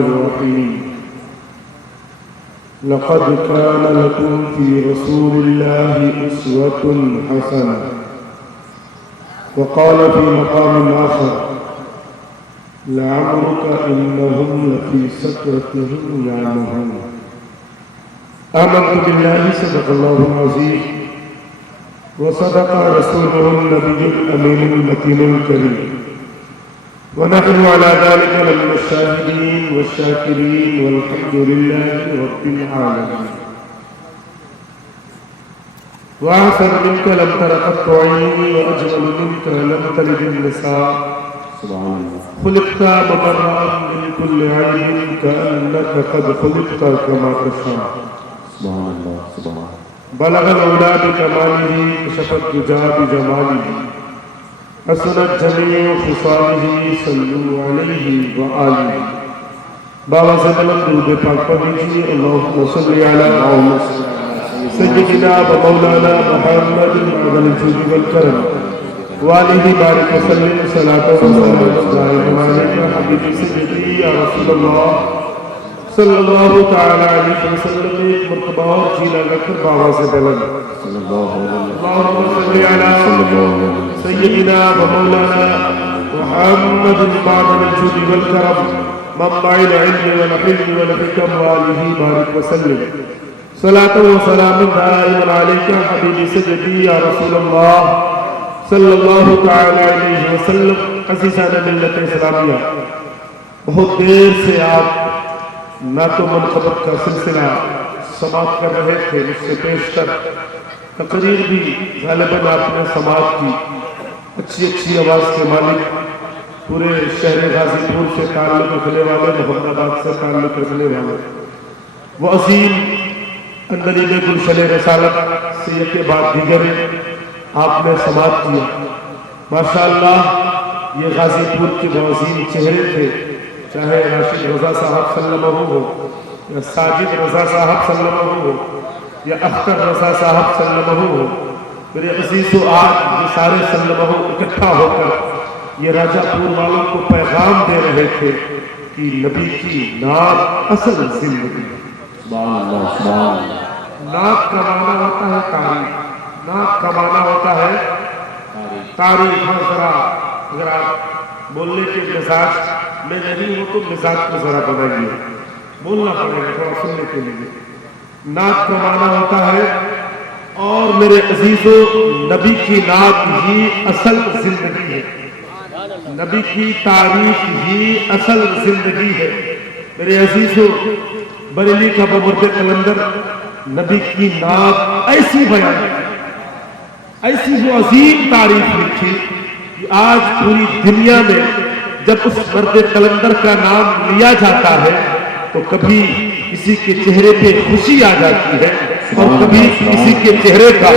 الرحيم لقد كان لكم في رسول الله أسوة حسنة وقال في مقام آخر لعمرك إنهم لفي سكرتهم يعمهون آمنت بالله صدق الله العظيم وصدق رسوله النبي الأمين المتين الكريم ونحن على ذلك من الشاهدين والشاكرين والحمد لله رب العالمين وأحسن منك لم تر قط عيني وأجمل منك لم تلد النساء خلقت مبرأ من كل عيب كأنك قد خلقت كما تشاء سبحان الله سبحان بلغ العلا بكماله كشف الدجى بجماله حسنت جميع خصاله صلوا عليه وآله بابا زمن درود پاک پڑھیے اللهم صل على سيدنا ومولانا محمد المعظم الجود والكرم وآله بارك وسلم صلاة وسلام عليك حبيبي سيدي يا رسول الله صلی اللہ تعالی علیہ وسلم نے ایک مرتبہ اور جی لگا کر بابا سے بلند اللہم صلی علی سیدنا و مولانا محمد المعظم الجود والکرم منبع العلم والحلم والحکم وآلہ بارک وسلم صلاة وسلام دائما علیک حبیبی سیدی یا رسول اللہ صلی اللہ تعالی علیہ وسلم عزیزان ملت اسلامیہ بہت دیر سے آپ نہ تو منقبت کا سلسلہ سماعت کر رہے تھے اس سے پیشتر تقریر بھی غالباً آپ نے سماعت کی اچھی آواز کے مالک پورے شہر غازی پور سے تعلق رکھنے والے محمد آباد سے تعلق رکھنے والے وہ عظیم اندریب گلشن رسالت سے یہ کے بعد دیگر آپ نے سماعت کیا ماشاءاللہ یہ غازی پور کے وہ عظیم چہرے تھے چاہے راشد رضا صاحب صلی اللہ علیہ ہو یا ساجد رضا صاحب صلی اللہ علیہ ہو یا اختر رضا صاحب صلی اللہ علیہ ہو میرے عزیز و آج یہ سارے صلی اللہ علیہ اکٹھا ہو کر یہ راجہ پور والوں کو پیغام دے رہے تھے کہ نبی کی ناک اصل زندگی ناک کا معنی ہوتا ہے تاریخ ناک کا معنی ہوتا ہے تاریخ اگر آپ بولنے کے مزاج میں نہیں ہوں تو مزاج کو ذرا بنائیے بولنا پڑے گا تھوڑا سننے کے لیے ناک کا معنی ہوتا ہے اور میرے عزیزو نبی کی ناک ہی اصل زندگی ہے نبی کی تعریف ہی اصل زندگی ہے میرے عزیزو بریلی کا بمرد قلندر نبی کی ناک ایسی بیان ایسی جو عظیم تعریف لکھی کہ آج پوری دنیا میں جب اس مرد قلندر کا نام لیا جاتا ہے تو کبھی کسی کے چہرے پہ خوشی آ جاتی ہے اور کبھی کسی کے چہرے کا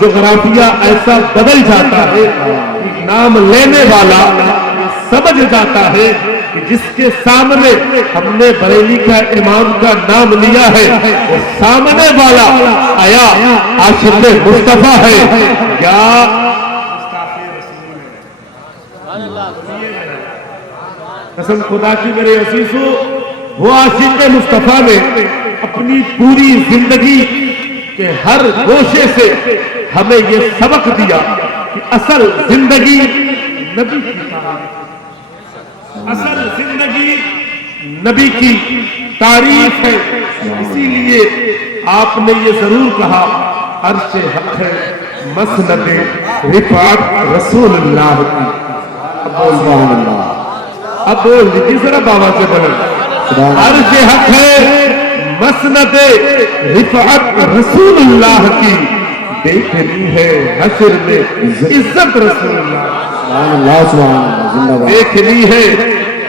جغرافیہ ایسا بدل جاتا ہے کہ نام لینے والا سمجھ جاتا ہے کہ جس کے سامنے ہم نے بریلی کا امام کا نام لیا ہے وہ سامنے والا آیا عاشق مصطفیٰ ہے یا قسم خدا کی میرے عزیزو وہ عاشق مصطفیٰ نے اپنی پوری زندگی کے ہر گوشے سے ہمیں یہ سبق دیا کہ اصل زندگی نبی کی تعریف اصل زندگی نبی کی تعریف ہے اسی لیے آپ نے یہ ضرور کہا عرش حق ہے مسند رفعت رسول اللہ کی اب بول دیجیے ذرا بابا سے بلند عرش حق ہے مسند رفعت رسول اللہ کی دیکھنی ہے حشر میں عزت رسول اللہ دیکھنی ہے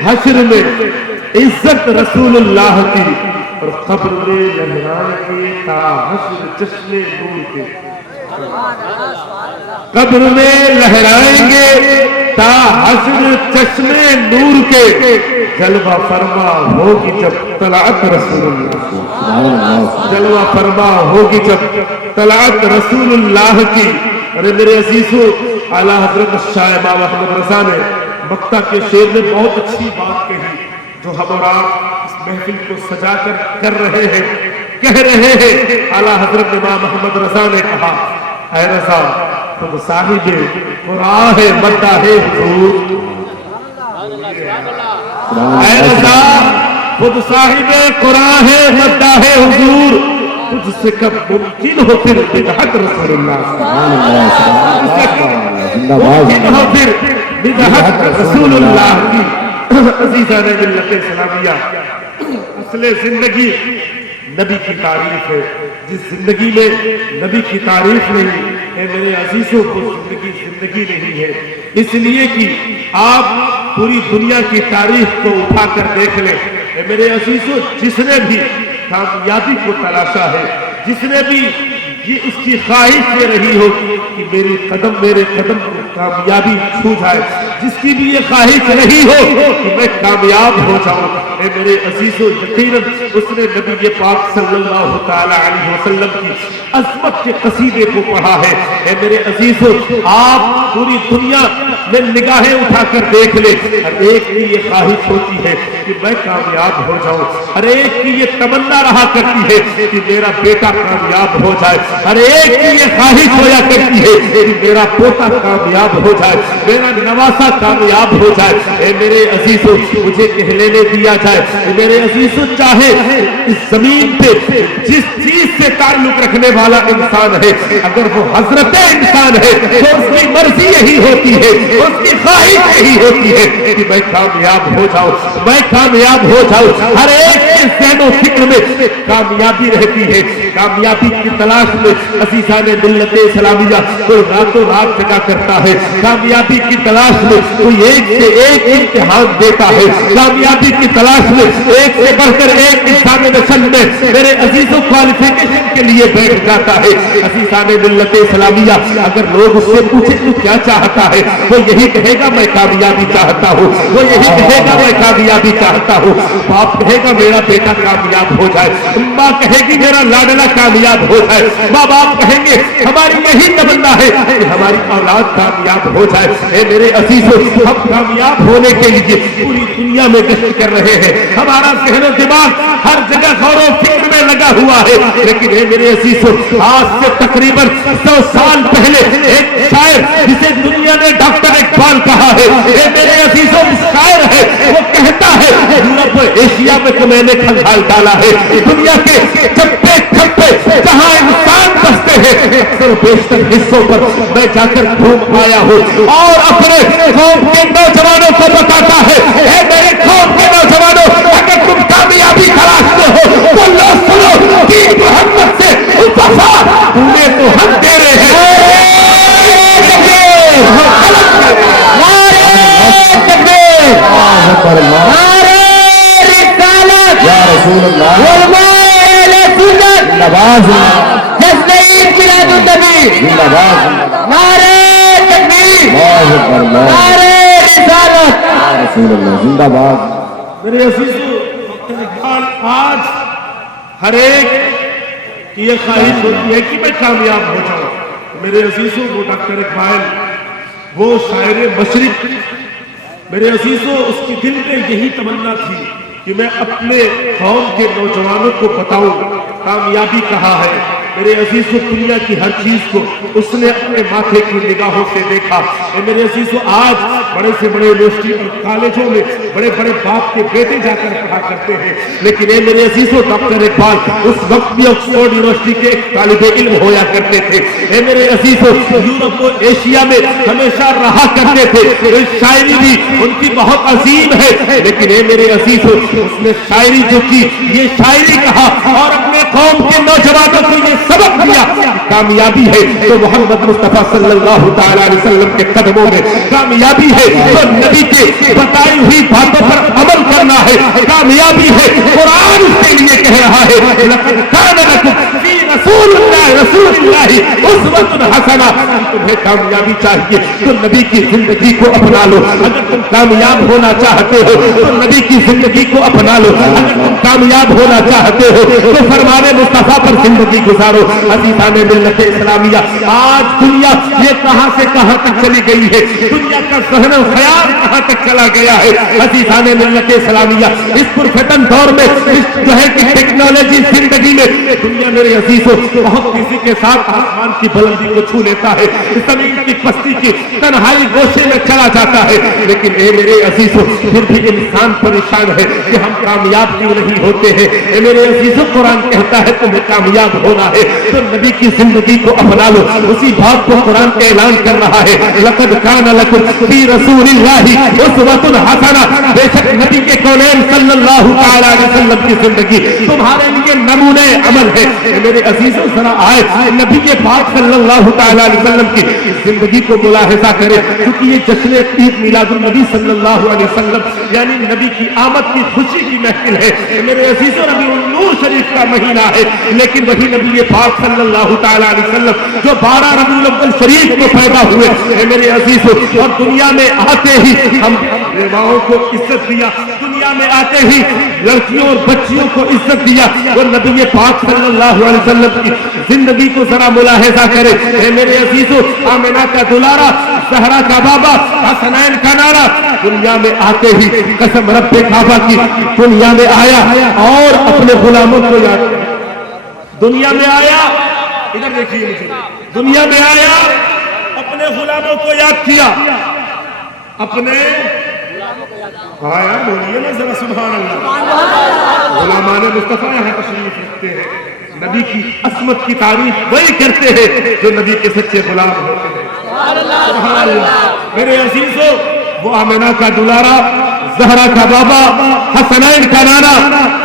حشر میں عزت رسول اللہ کی اور قبر میں لہرائیں گے تا حشر چشم نور کے قبر میں لہرائیں گے تا حشر چشم نور کے جلوہ فرما ہوگی جب طلعت رسول اللہ جلوہ فرما ہوگی جب طلعت رسول اللہ کی اور میرے عزیزو اعلیٰ حضرت شاہ امام احمد رضا نے مکتہ کے شعر میں بہت اچھی بات کہی جو ہم اور آپ اس محفل کو سجا کر رہے ہیں، کہہ رہے ہیں۔ اعلیٰ حضرت امام محمد رضا نے کہا اے رضا تم صاحب قرآن ہے مداح حضور، اے رضا خود صاحب قرآن ہے مداح حضور، تجھ سے کب ممکن ہو پھر بدعت رسول اللہ، ممکن ہو پھر بدعت رسول اللہ کی۔ عزیزان ملت اسلامیہ، اصل زندگی نبی کی تعریف ہے، جس زندگی میں نبی کی تعریف نہیں ہے میرے عزیزوں کو زندگی نہیں ہے، اس لیے کہ آپ پوری دنیا کی تاریخ کو اٹھا کر دیکھ لیں میرے عزیزوں، جس نے بھی کامیابی کو تلاشا ہے، جس نے بھی یہ اس کی خواہش یہ رہی ہو کہ میرے قدم کو کامیابی چھو جائے، جس کی بھی یہ خواہش رہی ہو کہ میں کامیاب ہو جاؤں، اے میرے عزیزو یقیناً اس نے نبی پاک صلی اللہ تعالی علیہ وسلم کی عظمت کے قصیدے کو پڑھا ہے۔ اے میرے عزیزو، آپ پوری دنیا میں نگاہیں اٹھا کر دیکھ لیں، ہر ایک کی یہ خواہش ہوتی ہے کہ میں کامیاب ہو جاؤں، ہر ایک کی یہ تمنا رہا کرتی ہے کہ میرا بیٹا کامیاب ہو جائے، ہر ایک کی یہ خواہش ہویا کرتی ہے کہ میرا پوتا کامیاب ہو جائے، میرا نواسا کامیاب ہو جائے۔ اے میرے عزیزو، مجھے کہہ لینے دیا جائے، اے میرے عزیزو، چاہے اس زمین پہ جس چیز سے تعلق رکھنے والا انسان ہے، اگر وہ حضرت انسان ہے تو اس کی مرضی یہی ہوتی ہے، اس کی خواہش یہی ہوتی ہے کہ میں کامیاب ہو جاؤں، میں کامیاب ہو جاؤں۔ ہر ایک کے ذہن و فکر میں کامیابی رہتی ہے، کامیابی کی تلاش میں عزیزان ملت اسلامیہ کوئی راتوں رات جگہ کرتا ہے، کامیابی کی تلاش میں کوئی ایک سے ایک امتحان دیتا ہے، کامیابی کی تلاش میں ایک سے بڑھ کر ایک انسان نسل میں میرے عزیزوں کوالیفیکیشن کے لیے بیٹھ جاتا ہے۔ عزیزان ملت اسلامیہ، اگر لوگ اس سے پوچھیں تو کیا چاہتا ہے، وہ یہی کہے گا میں کامیابی چاہتا ہوں، وہ یہی کہے گا میں کامیابی چاہتا ہوں۔ باپ کہے گا میرا بیٹا کامیاب ہو جائے، ماں کہے گی میرا لاڈلا کامیاب ہو جائے، ماں باپ کہیں گے ہماری یہی تمنا ہے کہ ہماری اولاد کامیاب ہو جائے۔ اے میرے عزیزوں، ہم کامیاب ہونے کے لیے پوری دنیا میں گشت کر رہے ہیں، ہمارا ذہن و دماغ ہر جگہ غور و فکر میں لگا ہوا ہے، لیکن اے میرے عزیزوں، آج سے تقریباً 100 سال پہلے ایک شاعر جسے دنیا نے ڈاکٹر اقبال کہا ہے، اے میرے عزیزوں شاعر ہے، وہ کہتا ہے یورپ اور ایشیا میں تو میں نے کھنگال ڈالا ہے، دنیا کے چپے چھپے جہاں انسان بستے ہیں اکثر بیشتر حصوں پر میں جا کر گھوم آیا ہوں اور اپنے قوم کے نوجوانوں کو بتاتا ہے، اے میرے قوم کے نوجوانوں، اگر تم کامیابی تلاشتے ہو تو لو سنو، دین محمد سے وفا تمہیں تو ہم دے رہے ہیں۔ میرے عزیزو، آج ہر ایک کی یہ خواہش ہوتی ہے کہ میں کامیاب ہو جاؤں۔ میرے عزیزو، وہ ڈاکٹر اقبال، وہ شاعر مشرق، میرے عزیزو، اس کی دل میں یہی تمنا تھی کہ میں اپنے قوم کے نوجوانوں کو بتاؤں کامیابی کہاں ہے۔ میرے عزیزو، دنیا کی ہر چیز کو اس نے اپنے ماتھے کی نگاہوں سے دیکھا۔ میرے عزیزو، آج بڑے سے بڑے یونیورسٹی اور کالجوں میں بڑے بڑے باپ کے بیٹے جا کر پڑھا کرتے ہیں، لیکن اے میرے عزیزو، ڈاکٹر اقبال اس وقت بھی آکسفورڈ یونیورسٹی کے ایک طالب علم ہویا کرتے تھے۔ اے میرے عزیزو، یورپ اور ایشیا میں ہمیشہ رہا کرتے تھے، شاعری بھی ان کی بہت عظیم ہے، لیکن اے میرے عزیزو، اس نے شاعری جو کی، یہ شاعری کہا اور اپنے قوم کے نوجوانوں کو یہ سبق دیا کامیابی ہے تو محمد مصطفیٰ صلی اللہ تعالی علیہ وسلم کے قدموں میں، کامیابی ہے تو نبی کے بتائی ہوئی باتوں پر عمل کرنا ہے، کامیابی ہے قرآن اس کے لیے کہہ رہا ہے لَقَدْ كَانَ لَكُمْ فِي رسول اللہ اسوۃ حسنہ. تمہیں کامیابی چاہیے تو نبی کی زندگی کو اپنا لو. اگر تم کامیاب ہونا چاہتے ہو تو نبی کی زندگی کو اپنا لو. اگر تم کامیاب ہونا چاہتے ہو تو فرمان مصطفیٰ پر زندگی گزارو. عزیزان ملت اسلامیہ، آج دنیا یہ کہاں سے کہاں تک چلی گئی ہے، دنیا کا ذہن و خیال کہاں تک چلا گیا ہے. عزیزان ملت اسلامیہ، اس پرفتن دور میں، اس جو ہے کہ ٹیکنالوجی زندگی میں، دنیا میرے عزیزوں بہت کسی کے ساتھ آسمان کی بلندی کو چھو لیتا ہے، زمین کی پستی کی تنہائی گوشے میں چلا جاتا ہے. لیکن اے میرے عزیزوں پھر بھی انسان پریشان ہے کہ ہم کامیاب کیوں نہیں ہوتے ہیں. اے میرے عزیزوں قرآن کہتا ہے تمہیں کامیاب ہونا ہے تو نبی کی زندگی کو اپنا لو. اسی بات کو قرآن کا اعلان کر رہا ہے، لقد کان لکم فی رسول اللہ اسوۃ حسنہ. بے شک نبی کے کونین صلی اللہ تعالی علیہ وسلم کی زندگی تمہارے لیے نمونے عمل ہے. اے میرے عزیزوں ذرا آئے نبی کے پاک صلی اللہ تعالی علیہ وسلم کی زندگی کو ملاحظہ کرے، کیونکہ یہ جشن عید میلاد النبی صلی اللہ علیہ وسلم یعنی نبی کی آمد کی خوشی کی محفل ہے. میرے عزیزوں ربیع النور شریف کا مہینہ ہے، لیکن وہی نبی پاک صلی اللہ تعالی علیہ وسلم جو 12 ربیع الاول شریف کو پیدا ہوئے. میرے عزیزوں اور دنیا میں آتے ہی ہم بیواؤں کو عزت دیا، دنیا میں آتے ہی لڑکیوں اور بچیوں کو عزت دیا. اور نبی پاک صلی اللہ علیہ وسلم کی زندگی کو ذرا ملاحظہ کرے. اے میرے عزیزوں آمنہ کا دلارا، زہرا کا بابا، حسنین کا نارا، دنیا میں آتے ہی قسم رب کعبہ کی دنیا میں آیا اور اپنے غلاموں کو یاد کیا. دنیا میں آیا، ادھر دیکھیے مجھے، دنیا میں آیا اپنے غلاموں کو یاد کیا. اپنے آیا بولیے نا ذرا سبحان اللہ. غلامان مصطفیٰ یہاں تشریف رکھتے ہیں، نبی کی عصمت کی تعریف وہی کرتے ہیں جو نبی کے سچے غلام ہوتے ہیں. سبحان اللہ. میرے عزیزوں وہ آمنہ کا دلارا، زہرا کا بابا، حسنین کا نانا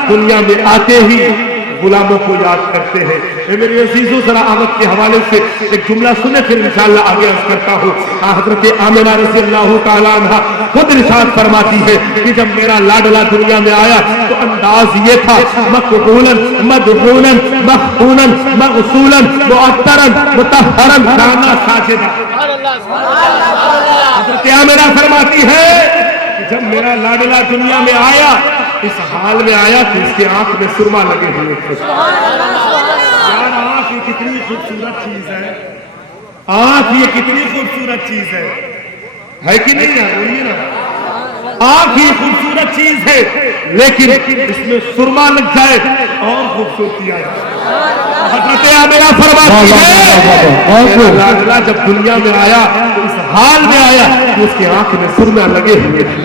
دنیا میں آتے ہی غلاموں کو یاد کرتے ہیں. اے میرے عزیزوں ذرا آمد کے حوالے سے ایک جملہ سنیں پھر انشاءاللہ آگے عرض کرتا ہوں. حضرت آمنہ رضی اللہ تعالیٰ عنہ خود ارشاد فرماتی ہے کہ جب میرا لاڈلا دنیا میں آیا تو انداز یہ تھا، مقبولا مدفونا مخفونا مغسولا معطرا مطہرا کانا ساجدا. حضرت آمنہ فرماتی ہے کہ جب میرا لاڈلا دنیا میں آیا اس حال میں آیا کہ اس کے آنکھ میں سرما لگے ہوئے تھے. یار آنکھ یہ کتنی خوبصورت چیز ہے، آنکھ یہ کتنی خوبصورت چیز ہے کہ نہیں ہے؟ بولیے نا، آنکھ یہ خوبصورت چیز ہے لیکن اس میں سرما لگ جائے اور خوبصورتی آ جائے. حضرت آمنہ فرماتی ہے لاڈلا جب دنیا میں آیا تو اس حال میں آیا کہ اس کے آنکھ میں سرما لگے ہوئے تھے.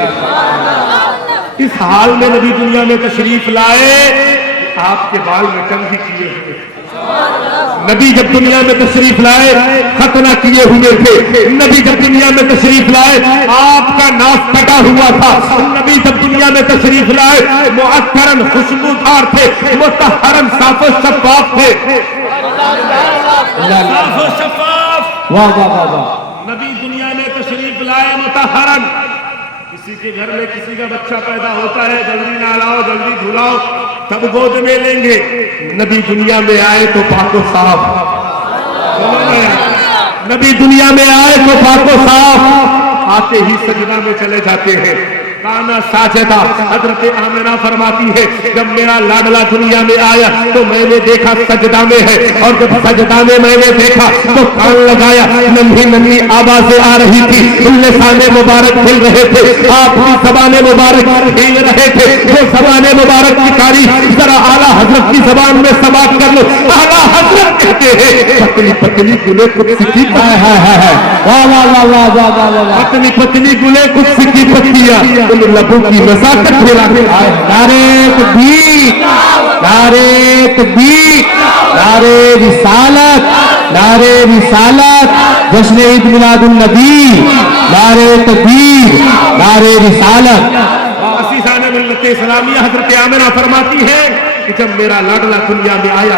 اس حال میں نبی دنیا میں تشریف لائے، آپ کے بال میں کنگھی کیے ہوئے تھے. نبی جب دنیا میں تشریف لائے ختنہ کیے ہوئے تھے. نبی جب دنیا میں تشریف لائے آپ کا ناف کٹا ہوا تھا. نبی جب دنیا میں تشریف لائے معطرن خوشبودار تھے، مطہرن صاف و شفاف تھے. صاف و شفاف. واہ واہ واہ واہ. نبی دنیا میں تشریف لائے مطہرن. کسی کے گھر میں کسی کا بچہ پیدا ہوتا ہے، جلدی نہلاؤ جلدی دھلاؤ تب گود میں لیں گے. نبی دنیا میں آئے تو پاک و صاف. نبی دنیا میں آئے تو پاک و صاف، آتے ہی سجدہ میں چلے جاتے ہیں. کانا ساجدہ. حضرت آمنہ فرماتی ہے جب میرا لاڈلا دنیا میں آیا تو میں نے دیکھا سجدہ میں ہے، اور جب سجدہ میں نے دیکھا تو کان لگایا، ننھی ننھی آوازیں آ رہی تھی، لسان مبارک کھل رہے تھے، آپ کی زبان مبارک کھیل رہے تھے. وہ زبان مبارک کی تعریف ذرا اعلیٰ حضرت کی زبان میں سماعت کر لو. اعلیٰ حضرت کہتے ہیں پتلی پتلی گلے قدس کی پتلی پتلی گلے قدس کی پتیاں لبوں کی نزاکت پھیلا کے آئے. نعرے تکبیر، نعرے تکبیر، نعرے رسالت، نعرے رسالت، جشن عید میلاد النبی، نعرے تکبیر، نعرے رسالت. عزیزان ملت اسلامیہ حضرت آمنہ فرماتی ہے کہ جب میرا لاڈلا دنیا میں آیا